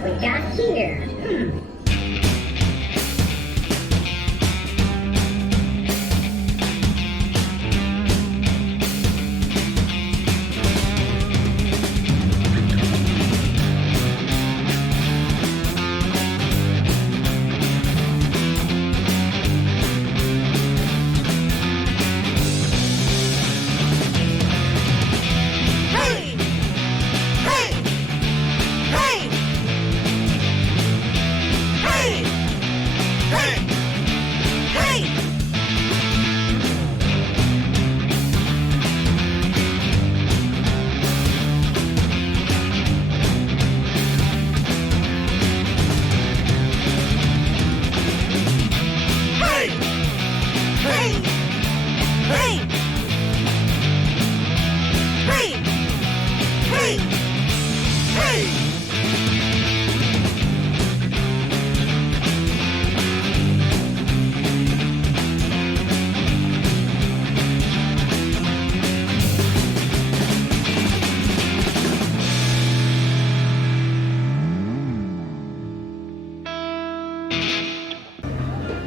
have we got here?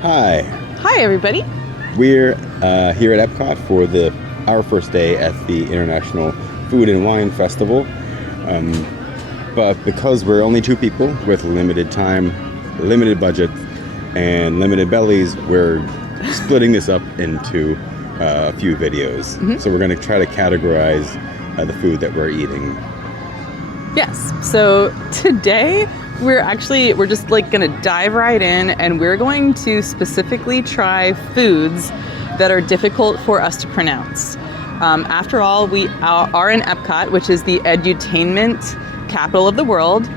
Hi. Hi, everybody. We're here at Epcot for our first day at the International Food and Wine Festival. But because we're only two people with limited time, limited budget, and limited bellies, we're splitting this up into a few videos. Mm-hmm. So we're going to try to categorize the food that we're eating. Yes. So today we're just like going to dive right in, and we're going to specifically try foods that are difficult for us to pronounce. After all, we are in Epcot, which is the edutainment capital of the world.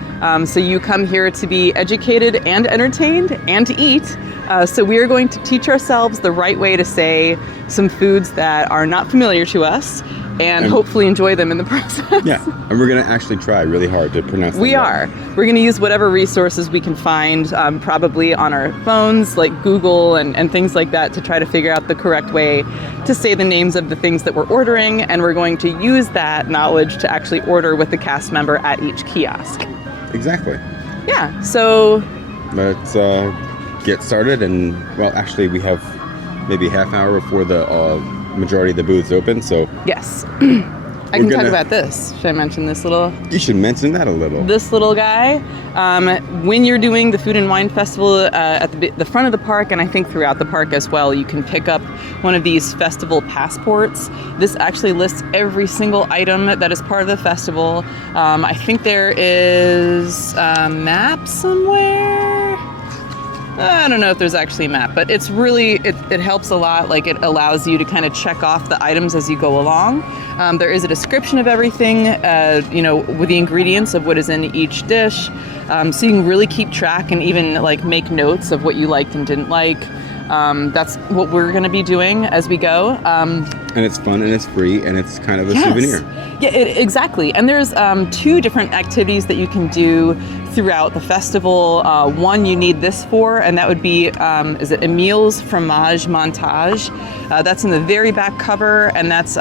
So you come here to be educated and entertained and to eat. So we are going to teach ourselves the right way to say some foods that are not familiar to us and hopefully enjoy them in the process. Yeah, and we're going to actually try really hard to pronounce them. We are. We're going to use whatever resources we can find, probably on our phones, like Google and things like that, to try to figure out the correct way to say the names of the things that we're ordering, and we're going to use that knowledge to actually order with the cast member at each kiosk. Exactly. Yeah, so let's get started, and well, actually we have maybe half an hour before the majority of the booths open, so yes. I can talk about this. Should I mention this little? You should mention that a little. This little guy. When you're doing the Food and Wine Festival at the front of the park, and I think throughout the park as well, you can pick up one of these festival passports. This actually lists every single item that is part of the festival. I think there is a map somewhere. I don't know if there's actually a map, but it's really, it helps a lot. Like, it allows you to kind of check off the items as you go along. There is a description of everything, with the ingredients of what is in each dish. So you can really keep track and even like make notes of what you liked and didn't like. That's what we're going to be doing as we go. And it's fun and it's free and it's kind of a souvenir. Yeah, exactly. And there's two different activities that you can do throughout the festival. One you need this for, and that would be, is it Emile's Fromage Montage? That's in the very back cover, and that's,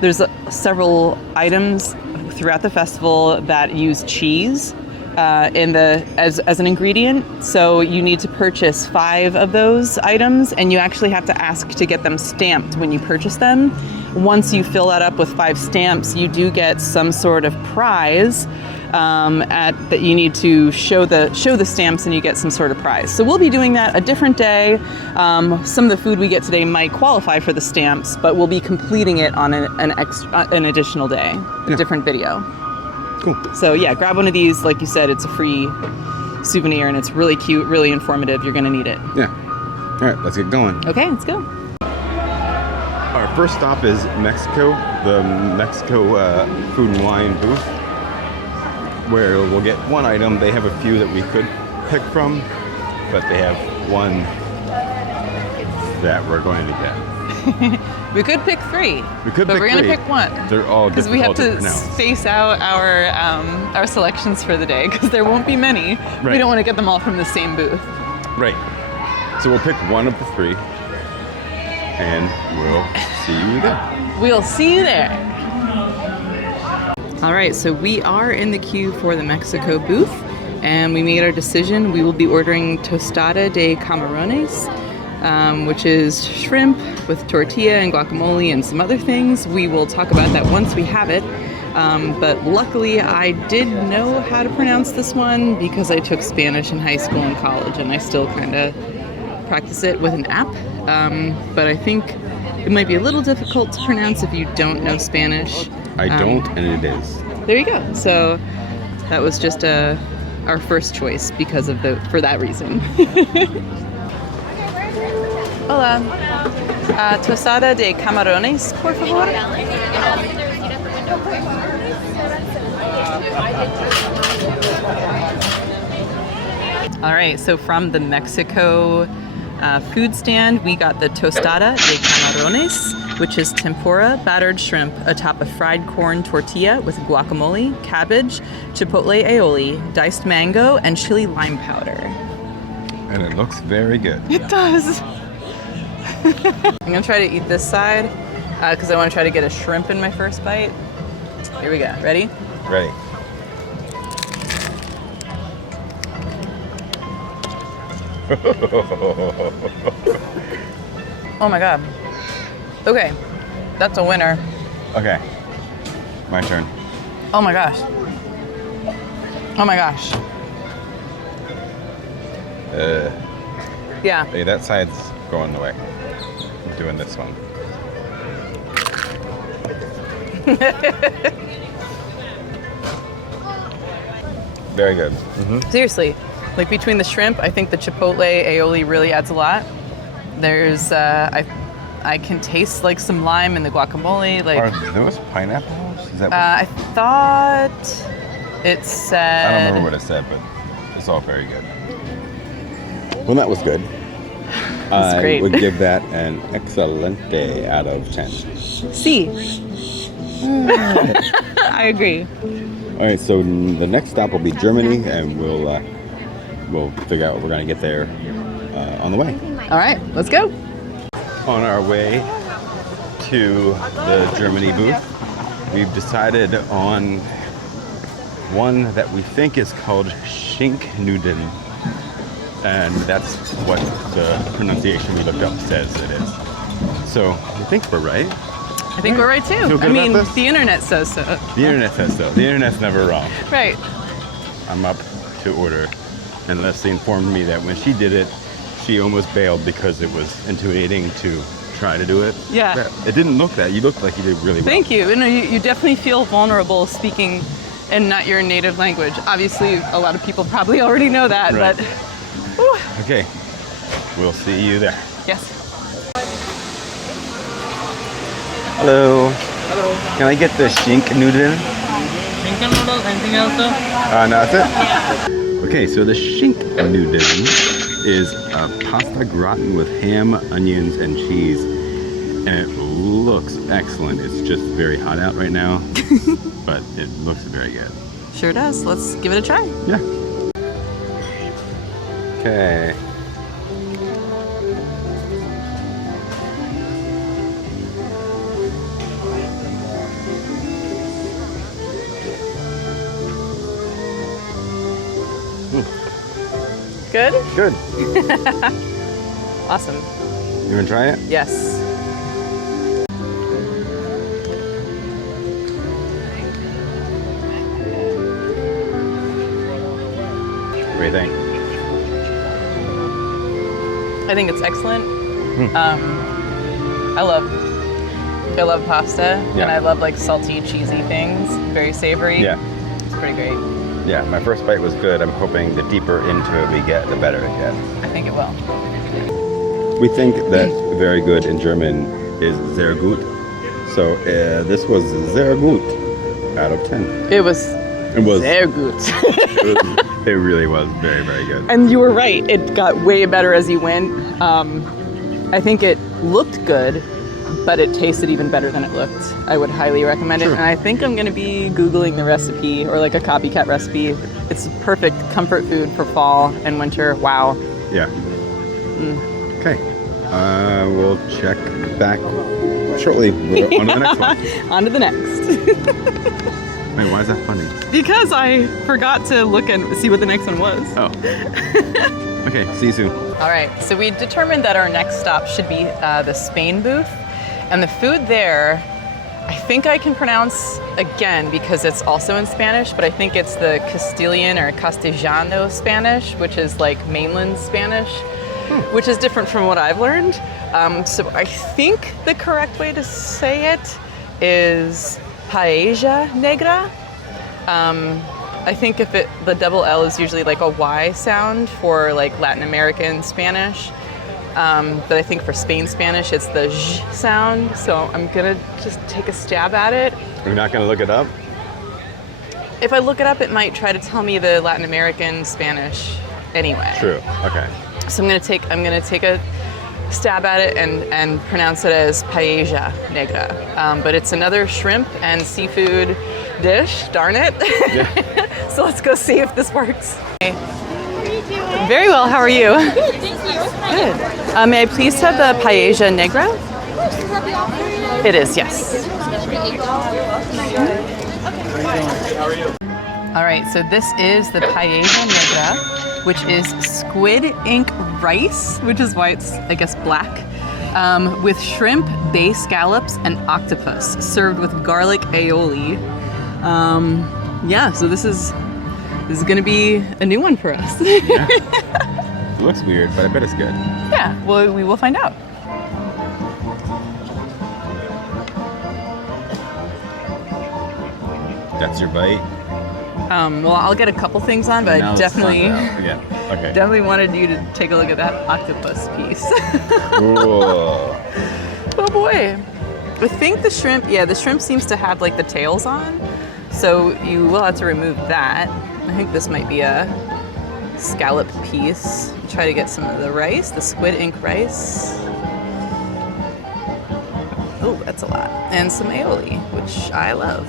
there's several items throughout the festival that use cheese as an ingredient. So you need to purchase 5 of those items, and you actually have to ask to get them stamped when you purchase them. Once you fill that up with 5 stamps, you do get some sort of prize that you need to show the stamps, and you get some sort of prize. So we'll be doing that a different day. Some of the food we get today might qualify for the stamps, but we'll be completing it on an additional day, a different video. Cool. So yeah, grab one of these. Like you said, it's a free souvenir, and it's really cute, really informative. You're going to need it. Yeah. All right, let's get going. Okay, let's go. Our first stop is Mexico, the Mexico Food and Wine booth, where we'll get one item. They have a few that we could pick from, but they have one that we're going to get. We could pick 3. But we're going to pick one. They're all because we have to pronounce. space out our selections for the day, because there won't be many. Right. We don't want to get them all from the same booth. Right. So we'll pick one of the 3, and we'll see you there. We'll see you there. All right, so we are in the queue for the Mexico booth. and we made our decision. We will be ordering tostada de camarones, which is shrimp with tortilla and guacamole and some other things. We will talk about that once we have it. But luckily, I did know how to pronounce this one because I took Spanish in high school and college, and I still kind of practice it with an app. But I think it might be a little difficult to pronounce if you don't know Spanish. I don't, and it is. There you go. So that was just our first choice because of for that reason. Hola. Tostada de camarones, por favor. All right, so from the Mexico food stand, we got the tostada de camarones, which is tempura battered shrimp atop a fried corn tortilla with guacamole, cabbage, chipotle aioli, diced mango, and chili lime powder. And it looks very good. It does. I'm gonna try to eat this side because I want to try to get a shrimp in my first bite. Here we go. Ready? Ready. Oh my god. Okay, that's a winner. Okay, my turn. Oh my gosh. Oh my gosh. Yeah. Hey, that side's going the way. I'm doing this one. Very good. Mm-hmm. Seriously, like between the shrimp, I think the chipotle aioli really adds a lot. There's, I can taste like some lime in the guacamole. Like, Are those pineapples? Is that I thought it said. I don't remember what it said, but it's all very good. Well, that was good. That's great. I would give that an excelente out of 10. C. I agree. All right, so the next stop will be Germany, and we'll figure out what we're gonna get there on the way. All right, let's go. On our way to the Germany booth, we've decided on one that we think is called Schinknudeln, and that's what the pronunciation we looked up says it is. So I think we're right. I think we're right too. I mean, the internet says so. The internet says so. The internet's never wrong. Right. I'm up to order, and Leslie informed me that when she did it, she almost bailed because it was intimidating to try to do it. Yeah. It didn't look that. You looked like you did really well. Thank you. You definitely feel vulnerable speaking in not your native language. Obviously, a lot of people probably already know that, Right. but. Whew. Okay. We'll see you there. Yes. Hello. Hello. Can I get the Schinknudeln? Chicken noodles, anything else though? No, that's it. Okay, so the Schinknudeln is a pasta gratin with ham, onions, and cheese. And it looks excellent. It's just very hot out right now, but it looks very good. Sure does. Let's give it a try. Yeah. Okay. Good? Good. Awesome. You wanna try it? Yes. What do you think? I think it's excellent. I love pasta, and Yeah. I love like salty, cheesy things. Very savory. Yeah. It's pretty great. Yeah, my first bite was good. I'm hoping the deeper into it we get, the better it gets. I think it will. We think that very good in German is sehr gut. So this was sehr gut out of 10. It was sehr gut. It really was very, very good. And you were right. It got way better as you went. I think it looked good, but it tasted even better than it looked. I would highly recommend it. Sure. And I think I'm going to be Googling the recipe or like a copycat recipe. It's perfect comfort food for fall and winter. Wow. Yeah. Okay. We'll check back shortly. On to the next one. On to the next. Wait, why is that funny? Because I forgot to look and see what the next one was. Oh. Okay, see you soon. All right, so we determined that our next stop should be the Spain booth. And the food there, I think I can pronounce again because it's also in Spanish, but I think it's the Castilian or Castellano Spanish, which is like mainland Spanish, which is different from what I've learned. So I think the correct way to say it is paella negra. I think if the double L is usually like a Y sound for like Latin American Spanish. But I think for Spain Spanish, it's the zh sound. So I'm gonna just take a stab at it. You're not gonna look it up? If I look it up, it might try to tell me the Latin American Spanish anyway. True, okay. So I'm gonna take a stab at it and pronounce it as paella negra. But it's another shrimp and seafood dish, darn it. Yeah. So let's go see if this works. Okay. Very well, how are you? Good, thank you. Good. May I please have the paella negra? It is, yes. All right, so this is the paella negra, which is squid ink rice, which is why it's, I guess, black, with shrimp, bay scallops, and octopus, served with garlic aioli. Yeah, so this is going to be a new one for us. Yeah. It looks weird, but I bet it's good. Yeah, well, we will find out. That's your bite? Well, I'll get a couple things on, but Now I let's definitely, talk about- yeah. Okay. definitely wanted you to take a look at that octopus piece. Cool. Oh boy. I think the shrimp seems to have like the tails on, so you will have to remove that. I think this might be a scallop piece. Try to get some of the rice, the squid ink rice. Oh, that's a lot. And some aioli, which I love.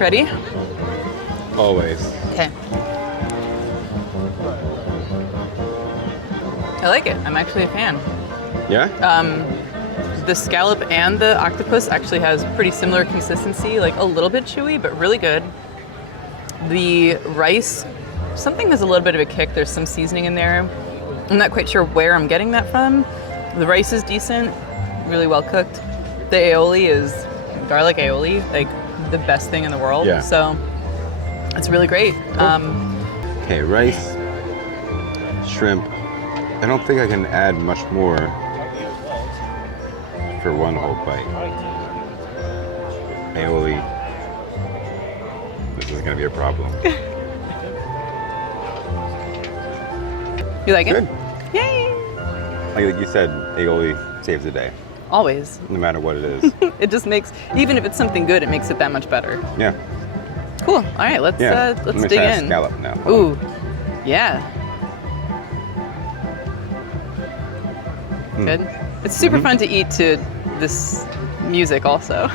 Ready? Always. Okay. I like it. I'm actually a fan. Yeah? The scallop and the octopus actually has pretty similar consistency, like a little bit chewy, but really good. The rice, something has a little bit of a kick. There's some seasoning in there. I'm not quite sure where I'm getting that from. The rice is decent, really well cooked. The aioli is garlic aioli, like the best thing in the world. Yeah. So it's really great. Okay, rice, shrimp. I don't think I can add much more for one whole bite. Aioli. This is gonna be a problem. You like Good. it? Yay! Like you said, aioli saves the day, Always. no matter what it is. It just makes, even if it's something good, it makes it that much better. Yeah. Cool. All right, let's Yeah. I'm gonna dig try a in. scallop now. Ooh, yeah. Good. It's super fun to eat to this music also.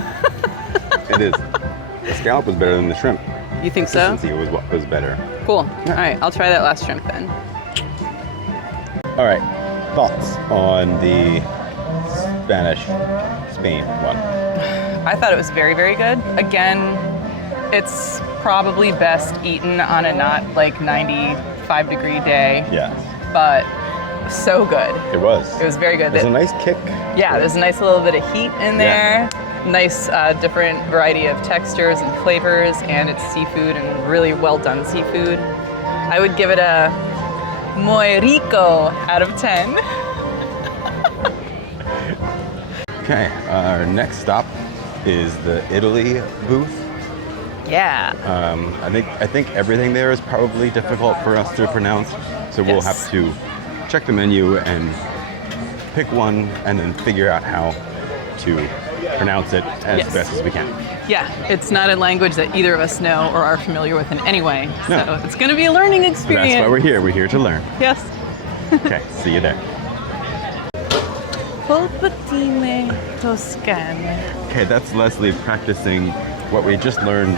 It is. The scallop was better than the shrimp. You think so? Consistency was what was better. Cool. All right, I'll try that last shrimp then. All right. Thoughts on the Spain one? I thought it was very, very good. Again, it's probably best eaten on a not like 95-degree day, Yeah. but so good. It was. It was very good. There's a nice kick. Yeah, there's a nice little bit of heat in there. Yeah. Nice different variety of textures and flavors, and it's seafood and really well done seafood. I would give it a muy rico out of 10. Okay, our next stop is the Italy booth. Yeah. I think everything there is probably difficult for us to pronounce, so we'll Yes. have to check the menu and pick one and then figure out how to pronounce it as Yes. best as we can. Yeah, it's not a language that either of us know or are familiar with in any way. No. So it's going to be a learning experience. That's why we're here. We're here to learn. Yes. Okay, see you there. Polpettine Toscane. Okay, that's Leslie practicing what we just learned,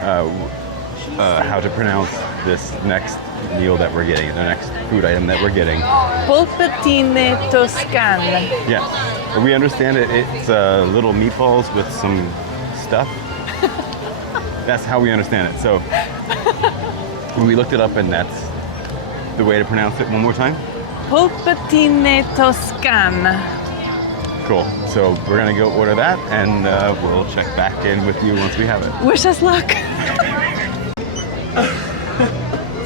how to pronounce this next meal that we're getting, the next food item that we're getting. Polpettine Toscane. Yes, we understand it. It's little meatballs with some stuff. That's how we understand it. So we looked it up, and that's the way to pronounce it. One more time. Polpettine Toscane. Cool. So we're gonna go order that, and we'll check back in with you once we have it. Wish us luck.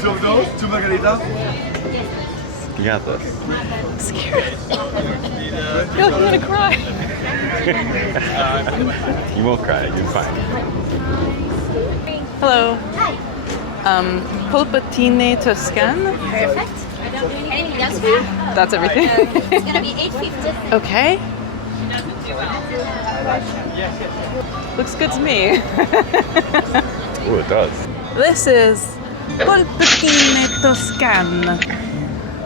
Two of those, 2 margaritas. You got this. I'm scared. I feel like I'm gonna cry. You won't cry. You're fine. Hello. Hi. Polpettine Toscane. Perfect. Anything else for you? That's everything. It's gonna be $8.50. Okay. Looks good to me. Oh, it does. This is Polpettine Toscane.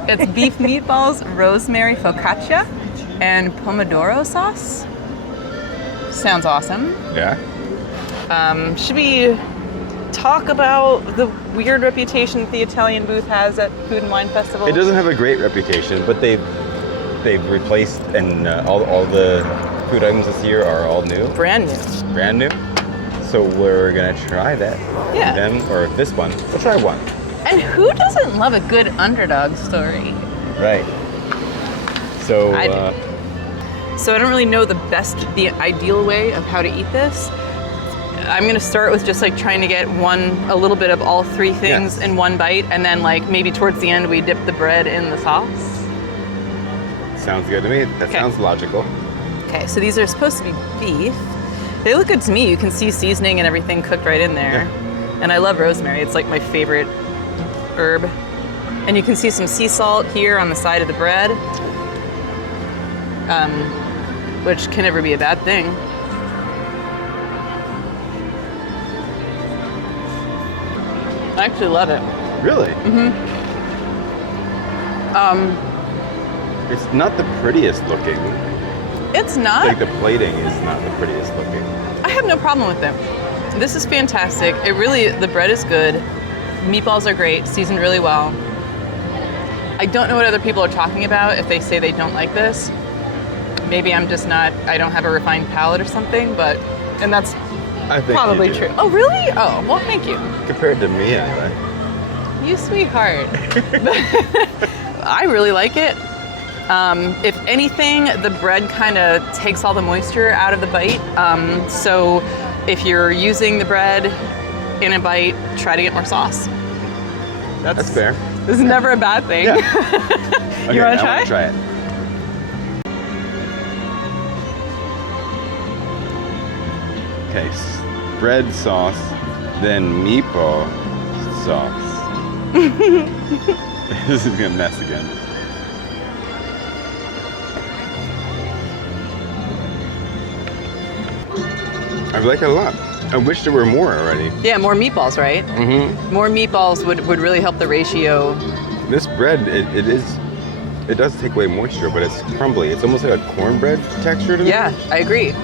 It's beef meatballs, rosemary focaccia, and pomodoro sauce. Sounds awesome. Yeah. Should we talk about the weird reputation that the Italian booth has at Food and Wine Festival? It doesn't have a great reputation, but they've replaced, and all the food items this year are all new. Brand new. Brand new. So we're gonna try that. Yeah. Them or this one. We'll try one. And who doesn't love a good underdog story? Right. So I do. So I don't really know the ideal way of how to eat this. I'm gonna start with just like trying to get a little bit of all three things in one bite, and then like maybe towards the end we dip the bread in the sauce. sounds good to me. That sounds logical. Okay, so these are supposed to be beef. They look good to me. You can see seasoning and everything cooked right in there. Yeah. And I love rosemary. It's like my favorite herb. And you can see some sea salt here on the side of the bread, which can never be a bad thing. I actually love it. Really? Mm-hmm. It's not the prettiest looking. It's not. Like the plating is not the prettiest looking. I have no problem with them. This is fantastic. The bread is good. Meatballs are great, seasoned really well. I don't know what other people are talking about if they say they don't like this. Maybe I don't have a refined palate or something, and that's I think probably you do. true. Oh, really? Oh, well, thank you. Compared to me, anyway. You sweetheart. I really like it. If anything, the bread kind of takes all the moisture out of the bite. So if you're using the bread in a bite, try to get more sauce. That's fair. This is never a bad thing. Yeah. You want to I wanna try it. Okay, bread sauce, then meatball sauce. This is gonna mess again. I like it a lot. I wish there were more already. Yeah, more meatballs, right? Mm-hmm. More meatballs would really help the ratio. This bread, it does take away moisture, but it's crumbly. It's almost like a cornbread texture to me. Yeah, I agree.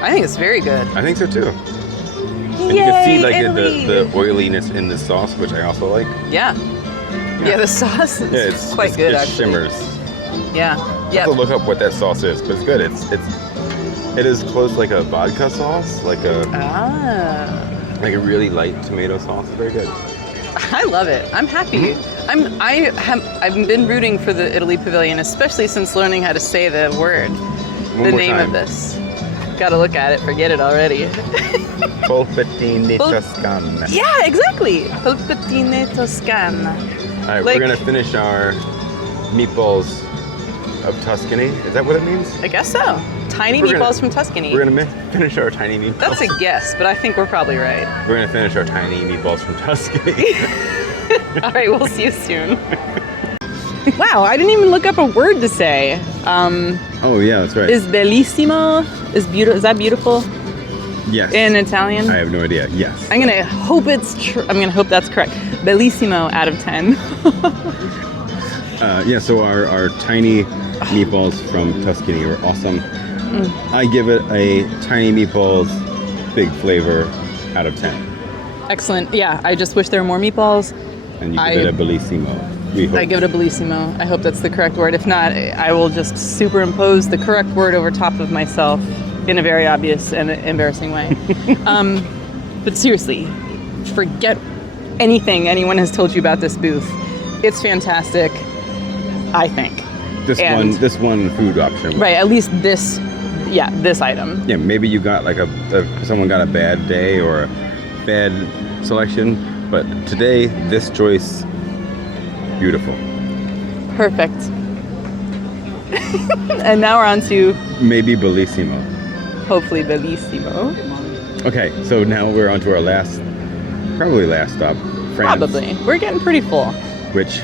I think it's very good. I think so too. And you can see like the oiliness in the sauce, which I also like. Yeah. Yeah, the sauce is it's quite good, it actually. shimmers. Yeah. I have to look up what that sauce is, but it's good. It is close like a vodka sauce, like a really light tomato sauce. Very good. I love it. I'm happy. I've been rooting for the Italy Pavilion, especially since learning how to say the word, the name of this. Got to look at it. Forget it already. Polpettine Toscane. Yeah, exactly. Polpettine Toscane. All right, we're gonna finish our meatballs of Tuscany. Is that what it means? I guess so. Tiny meatballs from Tuscany. We're gonna finish our tiny meatballs. That's a guess, but I think we're probably right. We're gonna finish our tiny meatballs from Tuscany. All right, we'll see you soon. Wow, I didn't even look up a word to say. Oh yeah, that's right. Is bellissimo is that beautiful? Yes. In Italian? I have no idea. Yes. I'm gonna hope that's correct. Bellissimo out of 10. Yeah. So our tiny meatballs from Tuscany are awesome. I give it a tiny meatballs, big flavor out of 10. Excellent. Yeah, I just wish there were more meatballs. And you give it a bellissimo. I give it a bellissimo. I hope that's the correct word. If not, I will just superimpose the correct word over top of myself in a very obvious and embarrassing way. But seriously, forget anything anyone has told you about this booth. It's fantastic, I think. This one food option. Right, at least this item. Yeah, maybe you got like someone got a bad day or a bad selection, but today this choice, beautiful. Perfect. And now we're on to Maybe Bellissimo. hopefully Bellissimo. Okay, so now we're on to our probably last stop, France. Probably. We're getting pretty full. Which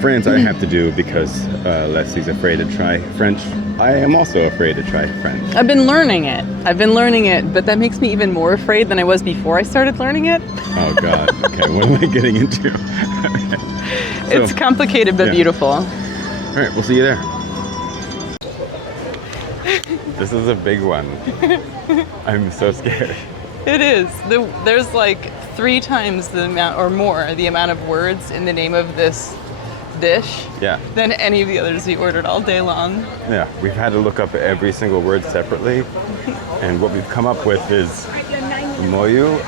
France I have to do because Leslie's afraid to try French. I am also afraid to try French. I've been learning it, but that makes me even more afraid than I was before I started learning it. Oh God. Okay, what am I getting into? It's complicated but beautiful. All right, we'll see you there. This is a big one. I'm so scared. It is. There's like 3 times the amount or more the amount of words in the name of this dish than any of the others we ordered all day long. Yeah, we've had to look up every single word separately, and what we've come up with is moyu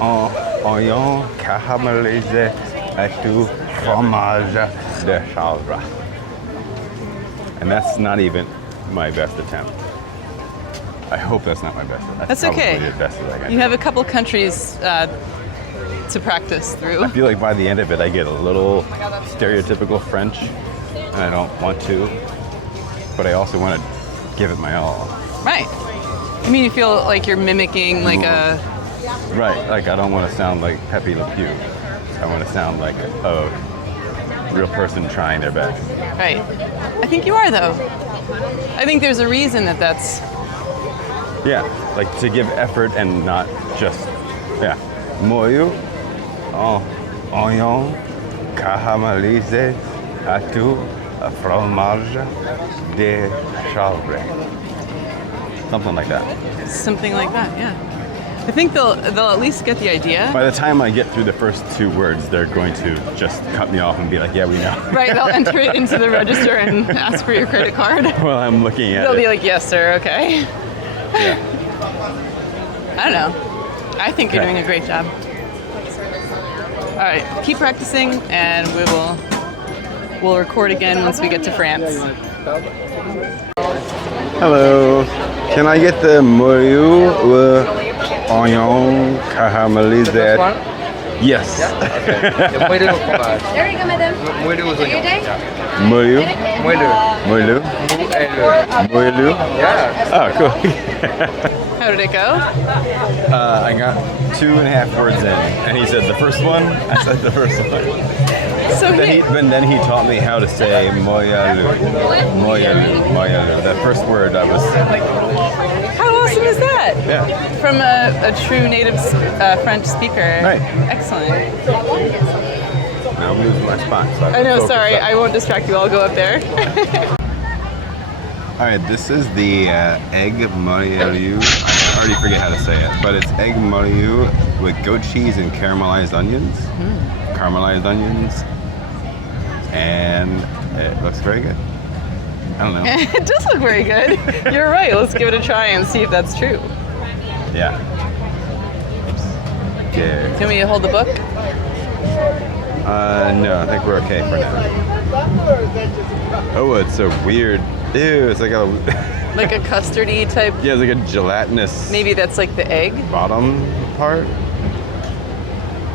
en oignon caramélisé et du fromage de chèvre. And that's not even my best attempt. I hope that's not my best. That's okay. The best that I can You do. have a couple countries to practice through. I feel like by the end of it, I get a little stereotypical French, and I don't want to, but I also want to give it my all. Right. I mean, you feel like you're mimicking like a... Right, like I don't want to sound like Pepe Le Pew. I want to sound like a real person trying their best. Right. I think you are, though. I think there's a reason that's... Yeah, like to give effort and not just, moyu en oignon caramélisé à tout fromage de chèvre. Something like that. Something like that, yeah. I think they'll at least get the idea. By the time I get through the first 2 words, they're going to just cut me off and be like, yeah, we know. Right, they'll enter it into the register and ask for your credit card. Well, I'm looking at They'll it. be like, yes, sir, okay. Yeah. I don't know. I think you're Okay. doing a great job. All right, keep practicing, and we'll record again once we get to France. Hello. Can I get the moyu oignon caramélisé? Yes. There you go, madame. Your day? Moyu. Moyu. Moyu. Yeah. Oh, cool. How did it go? I got 2.5 words in, and he said the first one. I said the first one. So Then he taught me how to say moyalu. That first word I was. how awesome is that? Yeah. From a true native French speaker. Right. Excellent. Now I'm losing my spot. So I know, sorry, I won't distract you. I'll go up there. All right, this is the egg moyu. I already forget how to say it, but it's egg moyu with goat cheese and caramelized onions. Caramelized onions. And it looks very good. I don't know. It does look very good. You're right. Let's give it a try and see if that's true. Yeah. Yeah. Do you want me to hold the book? No, I think we're okay for now. Oh, it's so weird. Ew, it's like a... Like a custardy type. Yeah, it's like a gelatinous... Maybe that's like the egg. Bottom part?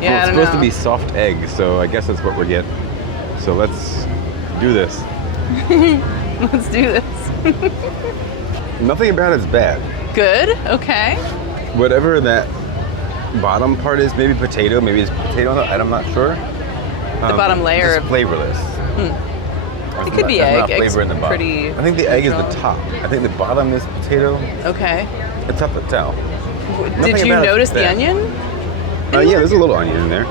Yeah, Well, I it's don't supposed know. to be soft egg, so I guess that's what we're getting. So let's do this. Let's do this. Nothing about it's bad. Good. Okay. Whatever that bottom part is, maybe potato, maybe it's potato, I'm not sure. The bottom layer It's of- flavorless. It could be There's egg. not flavor Egg's in the bottom. pretty I think the egg is the neutral. top. I think the bottom is potato. Okay. It's tough to tell. Did Nothing you about it's notice the bad. onion? Yeah, there's a little onion in there.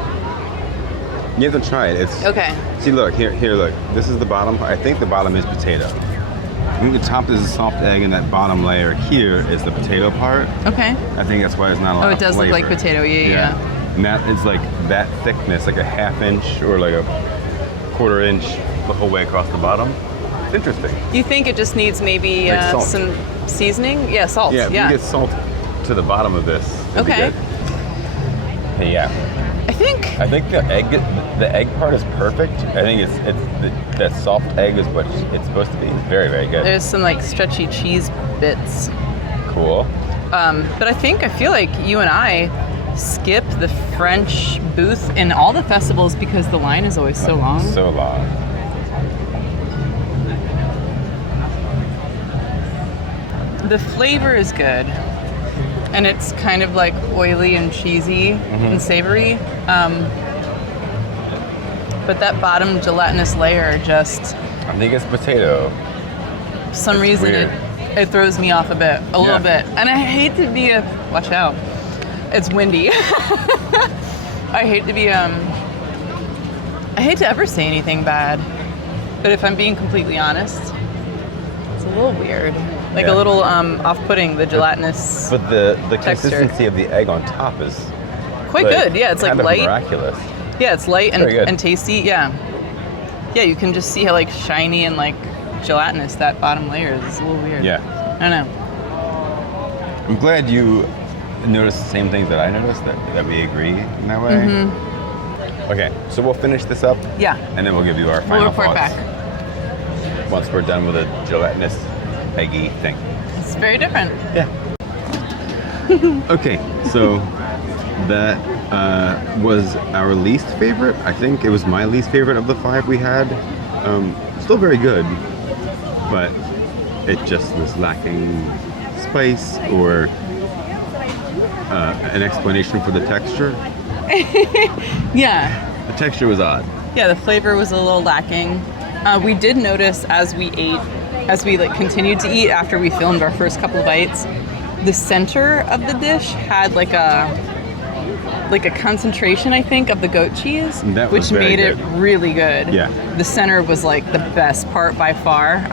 You have to try it. It's Okay. See, look here. Look. This is the bottom. I think the bottom is potato. I think the top is a soft egg, and that bottom layer here is the potato part. Okay. I think that's why there's not a lot Oh, of it does look like flavor. potato. Yeah. And that is like that thickness, like a 1/2 inch or like a 1/4 inch the whole way across the bottom. It's interesting. You think it just needs maybe Like salt. some seasoning? Yeah, salt. Yeah, if Yeah. you get salt to the bottom of this, it'd be Okay. good. Okay, yeah. I think I think the egg part is perfect. I think that soft egg is what it's supposed to be. It's very, very good. there's some like stretchy cheese bits. Cool. But I feel like you and I skip the French booth in all the festivals because the line is always so long. So long. The flavor is good, and it's kind of like oily and cheesy and savory. But that bottom gelatinous layer just, I think it's potato. for some reason, weird. it throws me off a little Yeah. bit. And I hate to be watch out, it's windy. I hate to ever say anything bad, but if I'm being completely honest, it's a little weird. Like Yeah. a little off-putting, the gelatinous. But the Texture. consistency of the egg on top is Quite like, good, yeah. It's like kind of light. miraculous. Yeah, it's light Very good. and tasty. Yeah, yeah. You can just see how like shiny and like gelatinous that bottom layer is. It's a little weird. Yeah. I don't know. I'm glad you noticed the same things that I noticed, that we agree in that way. Mm-hmm. Okay, so we'll finish this up. Yeah. And then we'll give you our final We'll report thoughts back. once we're done with the gelatinous eggy thing. It's very different. Yeah. Okay, so that was our least favorite. I think it was my least favorite of the 5 we had. Still very good, but it just was lacking spice or an explanation for the texture. Yeah. The texture was odd. Yeah, the flavor was a little lacking. We did notice as we like continued to eat after we filmed our first couple of bites, the center of the dish had like a concentration, I think, of the goat cheese, That was which very made it good. really good. Yeah. The center was like the best part by far.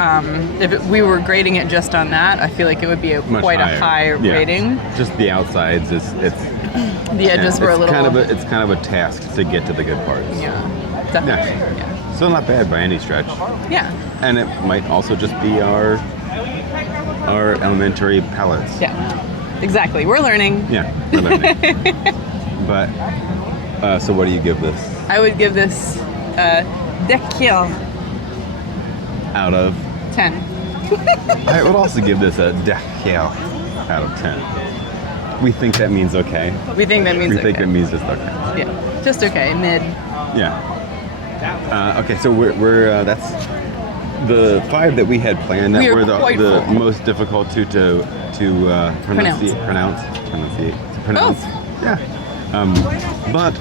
If we were grading it just on that, I feel like it would be Much quite higher. a high Yeah. rating. Just the outsides, it's The edges were a little. it's kind of a task to get to the good parts. Yeah, definitely. Yeah. Yeah. Still not bad by any stretch. Yeah. And it might also just be our elementary palates. Yeah. Exactly. We're learning. Yeah, we're learning. But so what do you give this? I would give this Dekiel Out of 10. I would also give this a Dekiel out of 10. We think that means okay. We think that means We okay. think it means just okay. Yeah, just okay, mid. Yeah. Okay, so we're that's the 5 that we had planned that We are were the quite full. most difficult to pronounce. Yeah. But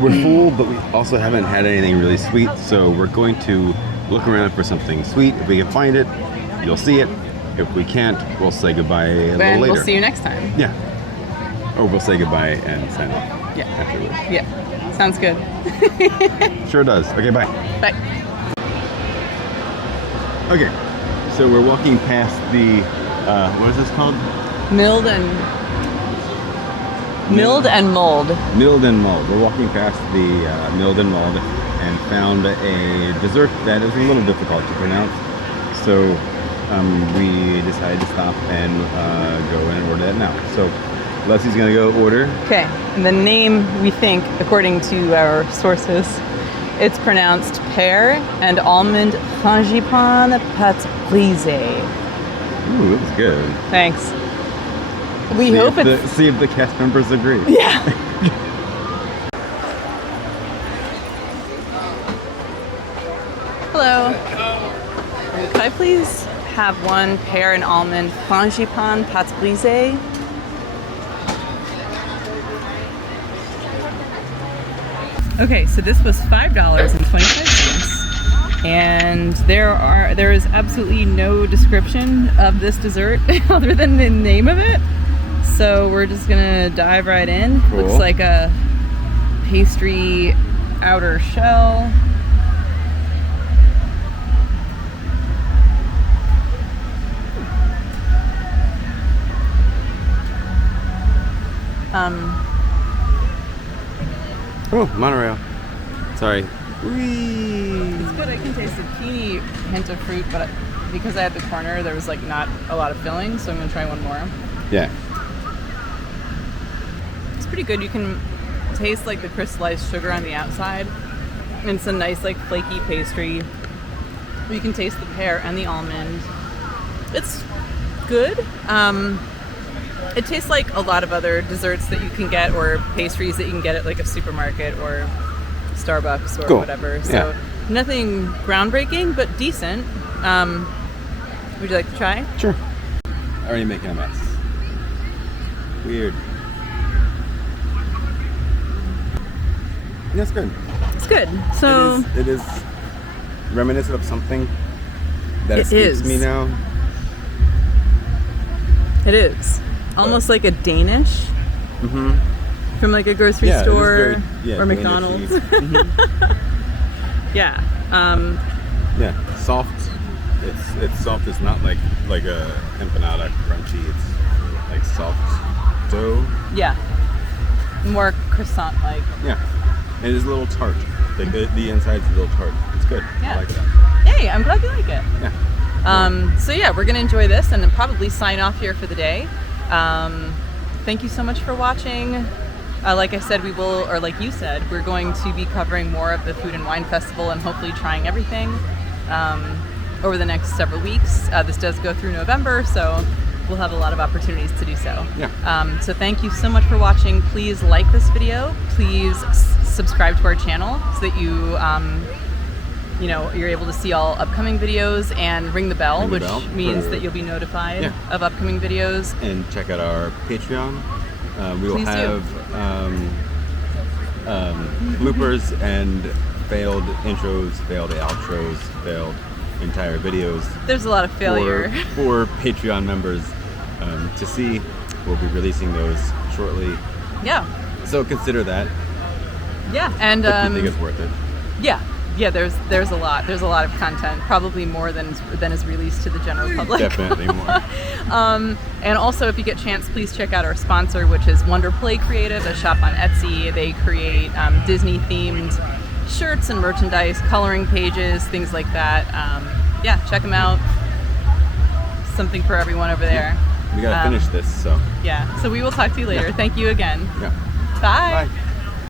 we're full, but we also haven't had anything really sweet, so we're going to look around for something sweet. If we can find it, you'll see it. If we can't, we'll say goodbye a little And later. we'll see you next time. Yeah. Or we'll say goodbye and sign off Yeah. afterwards. Yeah. Sounds good. Sure does. Okay, bye. Bye. Okay, so we're walking past the, what is this called? Milled and Mulled. Milled and Mulled. We're walking past the Milled and Mulled and found a dessert that is a little difficult to pronounce. So we decided to stop and go in and order that now. So Leslie's gonna go order. Okay. And the name, we think, according to our sources, it's pronounced pear and almond frangipane pâte brisée. Ooh, it was good. Thanks. We See hope if it's. see if the cast members agree. Yeah. Hello. Could I please have one pear and almond frangipane pâte brisée? Okay, so this was $5.25, and there is absolutely no description of this dessert other than the name of it. So we're just gonna dive right in. Cool. Looks like a pastry outer shell. Oh, monorail. Sorry. It's good. I can taste a teeny hint of fruit, but because I had the corner, there was like not a lot of filling, so I'm gonna try one more. Yeah. It's pretty good. You can taste like the crystallized sugar on the outside. And it's a nice like flaky pastry. You can taste the pear and the almond. It's good. It tastes like a lot of other desserts that you can get or pastries that you can get at like a supermarket or Starbucks or whatever. So nothing groundbreaking, but decent. Would you like to try? Sure. Already making a mess. Weird. That's good. It's good. So it is reminiscent of something that escapes me now. It is almost like a Danish from like a grocery store or McDonald's. Yeah. Yeah. Soft. It's soft. It's not like a empanada crunchy. It's like soft dough. Yeah. More croissant like. Yeah. It is a little tart. Like the inside's a little tart. It's good. Yeah. I like that. Yay! I'm glad you like it. Yeah. So yeah, we're gonna enjoy this and then probably sign off here for the day. Thank you so much for watching. Like I said, we will, or like you said, we're going to be covering more of the Food and Wine Festival and hopefully trying everything over the next several weeks. This does go through November, so we'll have a lot of opportunities to do so. Yeah. So thank you so much for watching. Please like this video. Please subscribe to our channel so that you're able to see all upcoming videos and ring the bell, which means that you'll be notified of upcoming videos. And check out our Patreon. We will have bloopers and failed intros, failed outros, failed entire videos. There's a lot of failure. For Patreon members to see. We'll be releasing those shortly. Yeah. So consider that. Yeah, and if you think it's worth it. Yeah. There's a lot. There's a lot of content, probably more than is released to the general public. Definitely more. And also, if you get a chance, please check out our sponsor, which is Wonder Play Creative, a shop on Etsy. They create Disney-themed shirts and merchandise, coloring pages, things like that. Yeah, check them out. Something for everyone over there. We gotta finish this, so. Yeah, so we will talk to you later. Thank you again. Yeah. Bye. Bye.